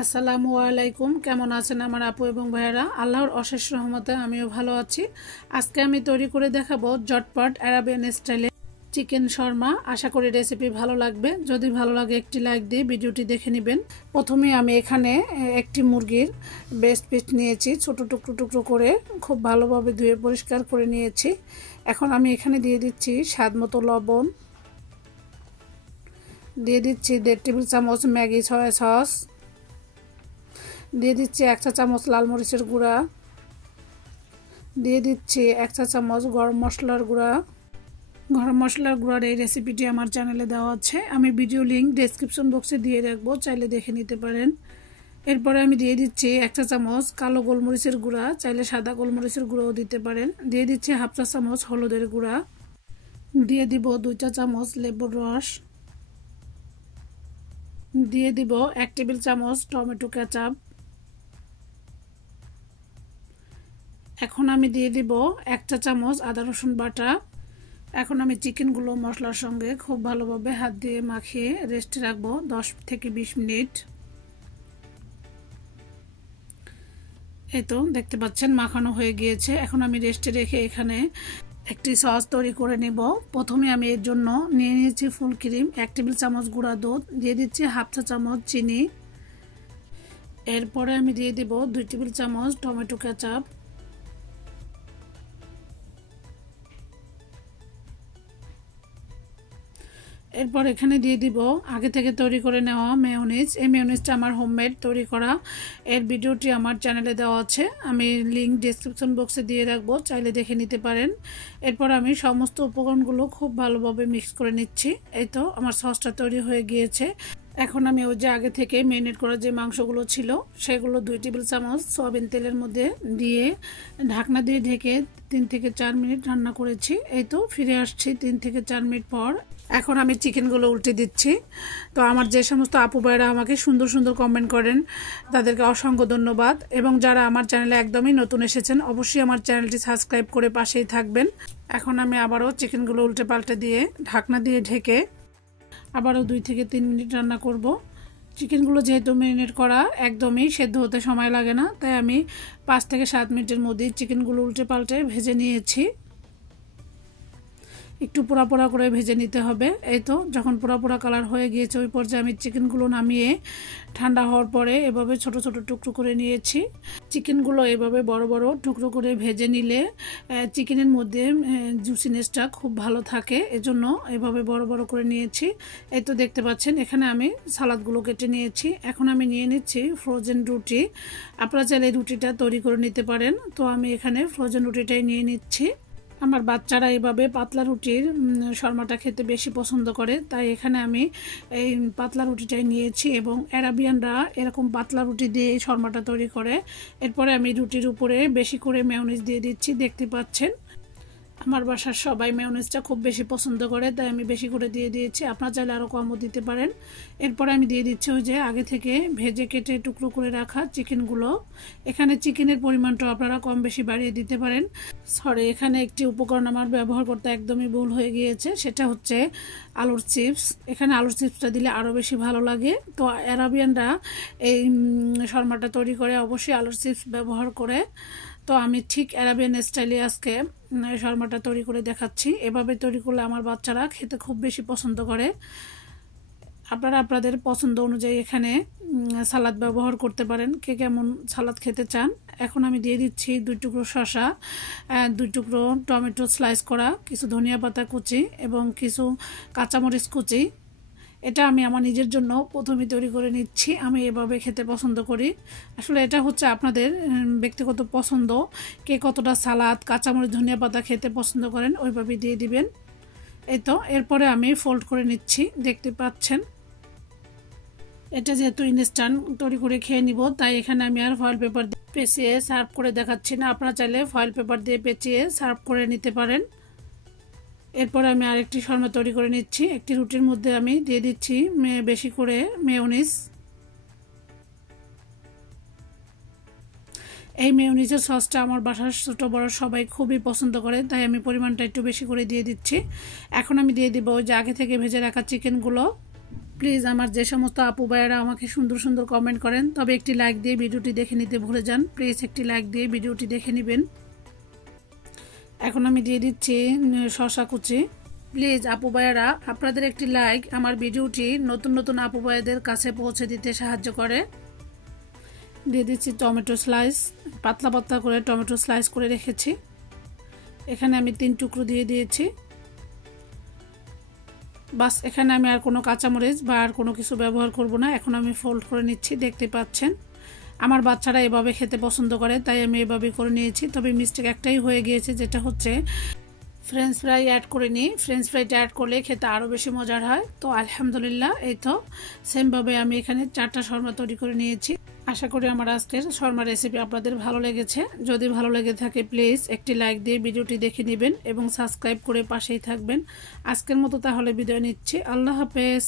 আসসালামু আলাইকুম। কেমন আছেন আমার আপু এবং ভাইয়েরা? আল্লাহর অশেষ রহমতে আমিও ভালো আছি। আজকে আমি তৈরি করে দেখাবো ঝটপট আরাবিয়ান স্টাইলে চিকেন শর্মা। আশা করি রেসিপি ভালো লাগবে। যদি ভালো লাগে একটি লাইক দিয়ে ভিডিওটি দেখে নেবেন। প্রথমে আমি এখানে একটি মুরগির ব্রেস্ট পিস নিয়েছি, ছোট টুকরো টুকরো করে খুব ভালোভাবে ধুয়ে পরিষ্কার করে নিয়েছি। এখন আমি এখানে দিয়ে দিচ্ছি স্বাদ মতো লবণ, দিয়ে দিচ্ছি 1.5 টেবিল চামচ ম্যাগি সয়া সস, দিয়ে দিচ্ছি 1 চা চামচ লাল মরিচের গুঁড়া, দিয়ে দিচ্ছি 1 চা চামচ গরম মশলার গুঁড়া। গরম মশলার গুঁড়ার এই রেসিপিটি আমার চ্যানেলে দেওয়া আছে, আমি ভিডিও লিঙ্ক ডেসক্রিপশন বক্সে দিয়ে রাখবো, চাইলে দেখে নিতে পারেন। এরপরে আমি দিয়ে দিচ্ছি 1 চা চামচ কালো গোলমরিচের গুঁড়া, চাইলে সাদা গোলমরিচের গুঁড়াও দিতে পারেন। দিয়ে দিচ্ছি 1/2 চা চামচ হলুদের গুঁড়া, দিয়ে দিব 2 চা চামচ লেবুর রস, দিয়ে দিব 1 টেবিল চামচ টমেটো কেচাপ। এখন আমি দিয়ে দিব 1 চা চামচ আদা রসুন বাটা। এখন আমি চিকেনগুলো মশলার সঙ্গে খুব ভালোভাবে হাত দিয়ে মাখিয়ে রেস্টে রাখবো 10 থেকে 20 মিনিট। এই তো দেখতে পাচ্ছেন মাখানো হয়ে গিয়েছে। এখন আমি রেস্টে রেখে এখানে একটি সস তৈরি করে নেব। প্রথমে আমি এর জন্য নিয়ে নিয়েছি ফুল ক্রিম, 1 টেবিল চামচ গুঁড়া দুধ, দিয়ে দিচ্ছি 1/2 চা চামচ চিনি। এরপরে আমি দিয়ে দিব 2 টেবিল চামচ টমেটো কেচাপ, এরপর এখানে দিয়ে দিব আগে থেকে তৈরি করে নেওয়া মেয়োনিজ। এই মেয়োনিজটা আমার হোমমেড তৈরি করা, এর ভিডিওটি আমার চ্যানেলে দেওয়া আছে, আমি লিঙ্ক ডেসক্রিপশন বক্সে দিয়ে রাখবো, চাইলে দেখে নিতে পারেন। এরপর আমি সমস্ত উপকরণগুলো খুব ভালোভাবে মিক্স করে নিচ্ছি। এই তো আমার সসটা তৈরি হয়ে গিয়েছে। এখন আমি ওই যে আগে থেকে মেরিনেট করা যে মাংসগুলো ছিল সেগুলো 2 টেবিল চামচ সয়াবিন তেলের মধ্যে দিয়ে ঢাকনা দিয়ে ঢেকে 3 থেকে 4 মিনিট রান্না করেছি। এই তো ফিরে আসছি 3 থেকে 4 মিনিট পর। এখন আমি চিকেনগুলো উল্টে দিচ্ছি। তো আমার যে সমস্ত আপু ভাইরা আমাকে সুন্দর সুন্দর কমেন্ট করেন তাদেরকে অসংখ্য ধন্যবাদ, এবং যারা আমার চ্যানেলে একদমই নতুন এসেছেন অবশ্যই আমার চ্যানেলটি সাবস্ক্রাইব করে পাশেই থাকবেন। এখন আমি আবারও চিকেনগুলো উল্টে পাল্টে দিয়ে ঢাকনা দিয়ে ঢেকে আবারও 2 থেকে 3 মিনিট রান্না করব। চিকেনগুলো যেহেতু ম্যারিনেট করা একদমই সেদ্ধ হতে সময় লাগে না, তাই আমি 5 থেকে 7 মিনিটের মধ্যেই চিকেনগুলো উল্টে পাল্টে ভেজে নিয়েছি। একটু পোড়া পোড়া করে ভেজে নিতে হবে। এই তো যখন পোড়া পোড়া কালার হয়ে গিয়েছে ওই পর্যায়ে আমি চিকেনগুলো নামিয়ে ঠান্ডা হওয়ার পরে এভাবে ছোট ছোট টুকরো করে নিয়েছি। চিকেনগুলো এভাবে বড় বড় টুকরো করে ভেজে নিলে চিকেনের মধ্যে জুসিনেসটা খুব ভালো থাকে, এজন্য এভাবে বড় বড় করে নিয়েছি। এই তো দেখতে পাচ্ছেন এখানে আমি সালাদগুলো কেটে নিয়েছি। এখন আমি নিয়ে নিচ্ছি ফ্রোজেন রুটি, আপনারা চাইলে রুটিটা তৈরি করে নিতে পারেন, তো আমি এখানে ফ্রোজেন রুটিটাই নিয়ে নিচ্ছি। আমার বাচ্চারা এভাবে পাতলা রুটির শর্মাটা খেতে বেশি পছন্দ করে, তাই এখানে আমি এই পাতলা রুটিটাই নিয়েছি, এবং আরাবিয়ানরা এরকম পাতলা রুটি দিয়ে এই শর্মাটা তৈরি করে। এরপরে আমি রুটির উপরে বেশি করে মেয়োনিজ দিয়ে দিচ্ছি। দেখতে পাচ্ছেন আমার বাসার সবাই মেয়োনিজটা খুব বেশি পছন্দ করে, তাই আমি বেশি করে দিয়ে দিয়েছি, আপনারা চাইলে আরও কমও দিতে পারেন। এরপরে আমি দিয়ে দিচ্ছি ওই যে আগে থেকে ভেজে কেটে টুকরো করে রাখা চিকেনগুলো। এখানে চিকেনের পরিমাণটাও আপনারা কম বেশি বাড়িয়ে দিতে পারেন। সরি, এখানে একটি উপকরণ আমার ব্যবহার করতে একদমই ভুল হয়ে গিয়েছে, সেটা হচ্ছে আলুর চিপস। এখানে আলুর চিপসটা দিলে আরও বেশি ভালো লাগে। তো আরাবিয়ানরা এই শর্মাটা তৈরি করে অবশ্যই আলুর চিপস ব্যবহার করে। তো আমি ঠিক আরাবিয়ান স্টাইলে আজকে শর্মাটা তৈরি করে দেখাচ্ছি। এভাবে তৈরি করলে আমার বাচ্চারা খেতে খুব বেশি পছন্দ করে। আপনারা আপনাদের পছন্দ অনুযায়ী এখানে সালাদ ব্যবহার করতে পারেন, কে কেমন সালাদ খেতে চান। এখন আমি দিয়ে দিচ্ছি 2 টুকরো শসা, 2 টুকরো টমেটো স্লাইস করা, কিছু ধনিয়া পাতা কুচি এবং কিছু কাঁচামরিচ কুচি। এটা আমি আমার নিজের জন্য প্রথমে তৈরি করে নিচ্ছি, আমি এভাবে খেতে পছন্দ করি। আসলে এটা হচ্ছে আপনাদের ব্যক্তিগত পছন্দ, কে কতটা সালাদ কাঁচামরিচ ধনিয়া পাতা খেতে পছন্দ করেন ওইভাবে দিয়ে দিবেন। এই তো এরপরে আমি ফোল্ড করে নিচ্ছি। দেখতে পাচ্ছেন এটা যেহেতু ইনস্ট্যান্ট তৈরি করে খেয়ে নিব, তাই এখানে আমি আর ফয়েল পেপার দিয়ে পেঁচিয়ে সার্ভ করে দেখাচ্ছি না, আপনারা চাইলে ফয়েল পেপার দিয়ে পেঁচিয়ে সার্ভ করে নিতে পারেন। এরপর আমি আরেকটি শর্মা তৈরি করে নিচ্ছি। একটি রুটির মধ্যে আমি দিয়ে দিচ্ছি বেশি করে মেয়োনিজ। এই মেয়োনিজের সসটা আমার বাসার ছোটো বড় সবাই খুবই পছন্দ করে, তাই আমি পরিমাণটা একটু বেশি করে দিয়ে দিচ্ছি। এখন আমি দিয়ে দিব ওই যে আগে থেকে ভেজে রাখা চিকেনগুলো। প্লিজ আমার যে সমস্ত আপু ভাইয়েরা আমাকে সুন্দর সুন্দর কমেন্ট করেন, তবে একটি লাইক দিয়ে ভিডিওটি দেখে নিতে ভুলে যান। প্লিজ একটি লাইক দিয়ে ভিডিওটি দেখে নেবেন। এখন আমি দিয়ে দিচ্ছি শসা কুচি। প্লিজ আপু ভাইয়েরা, আপনাদের একটি লাইক আমার ভিডিওটি নতুন নতুন আপু ভাইদের কাছে পৌঁছে দিতে সাহায্য করে। দিয়ে দিচ্ছি টমেটো স্লাইস, পাতলা পাতলা করে টমেটো স্লাইস করে রেখেছি। এখানে আমি 3 টুকরো দিয়ে দিয়েছি। বাস, এখানে আমি আর কোনো কাঁচামরিচ বা আর কোনো কিছু ব্যবহার করব না। এখন আমি ফোল্ড করে নিচ্ছি, দেখতে পাচ্ছেন আমার বাচ্চারা এভাবে খেতে পছন্দ করে, তাই আমি এভাবে করে নিয়েছি। তবে মিস্টেক একটাই হয়ে গিয়েছে, যেটা হচ্ছে ফ্রেঞ্চ ফ্রাই অ্যাড করে নিই। ফ্রেঞ্চ ফ্রাইটা অ্যাড করলে খেতে আরও বেশি মজার হয়। তো আলহামদুলিল্লাহ, এই তো সেমভাবে আমি এখানে 4টা শর্মা তৈরি করে নিয়েছি। আশা করি আমার আজকের শর্মা রেসিপি আপনাদের ভালো লেগেছে। যদি ভালো লেগে থাকে প্লিজ একটি লাইক দিয়ে ভিডিওটি দেখে নেবেন এবং সাবস্ক্রাইব করে পাশেই থাকবেন। আজকের মতো তাহলে বিদায় নিচ্ছি। আল্লাহ হাফেজ।